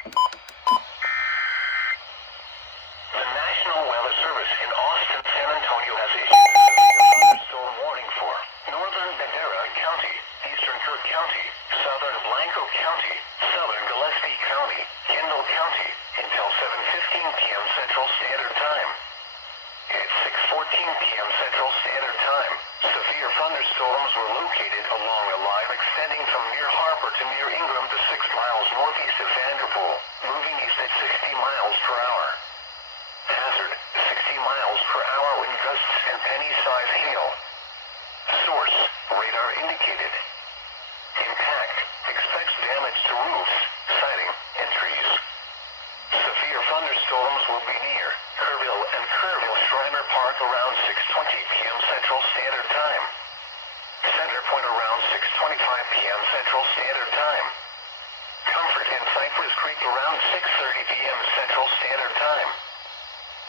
The National Weather Service in Austin, San Antonio has issued a severe thunderstorm warning for northern Bandera County, eastern Kirk County, southern Blanco County, southern Gillespie County, Kendall County, until 7:15 p.m. Central Standard Time. At 6:14 p.m. Central Standard Time, severe thunderstorms were located along a line extending from near Harper to near Ingram to 6 miles northeast of Vanderpool, moving east at 60 miles per hour. Hazard, 60 miles per hour wind gusts and penny-size hail. Source, radar indicated. Impact, expects damage to roofs, siding, and trees. Severe thunderstorms will be near Kerrville and Kerrville-Schreiner Park around 6:20 p.m. Central Standard Time. Center Point around 6:25 p.m. Central Standard Time. Comfort and Cypress Creek around 6:30 p.m. Central Standard Time.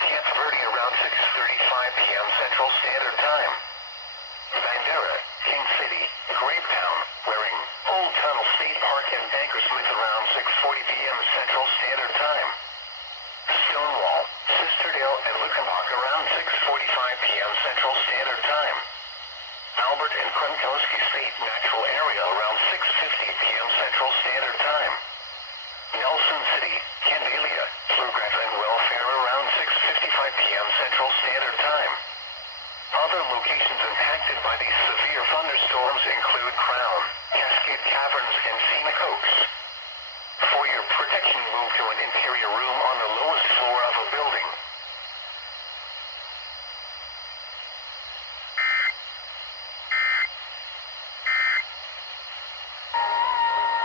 Camp Verde around 6:35 p.m. Central Standard Time. Bandera, King City, Grapetown, Waring, Old Tunnel State Park and Bankersmith around 6:40 p.m. Central Standard Time. Stonewall, Sisterdale and Luckenbach around 6:45 p.m. Central Standard Time. Albert and Krunkowski State Natural Area around 6:50 p.m. Central Standard Time. Nelson City, Candelia, Bluegrass and Welfare around 6:55 p.m. Central Standard Time. Other locations impacted by these severe thunderstorms include Crown, Cascade Caverns, and Scenic Oaks. For your protection, move to an interior room on the lowest floor of a building.